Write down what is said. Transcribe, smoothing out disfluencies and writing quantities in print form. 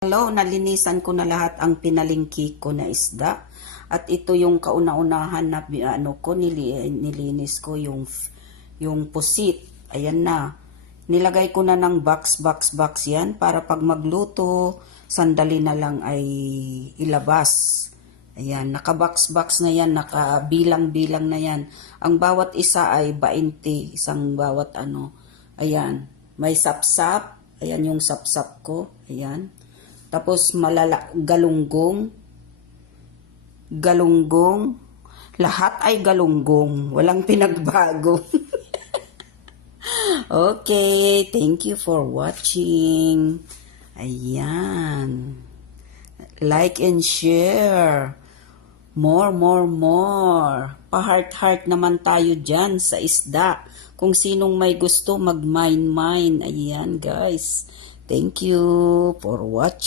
Hello, nalinisan ko na lahat ang pinalingki ko na isda. At ito yung kauna-unahan na nilinis ko yung pusit. Ayan na. Nilagay ko na ng box yan para pag magluto, sandali na lang ay ilabas. Ayan, naka-box na yan, nakabilang-bilang na yan. Ang bawat isa ay 20, isang bawat ano. Ayan, may sapsap. Ayan yung sapsap ko. Ayan. Tapos galunggong, lahat ay galunggong, walang pinagbago. Okay, thank you for watching. Ayan. Like and share. More. Pa-heart naman tayo dyan sa isda. Kung sinong may gusto, mag-mine. Ayan, guys. Thank you for watching.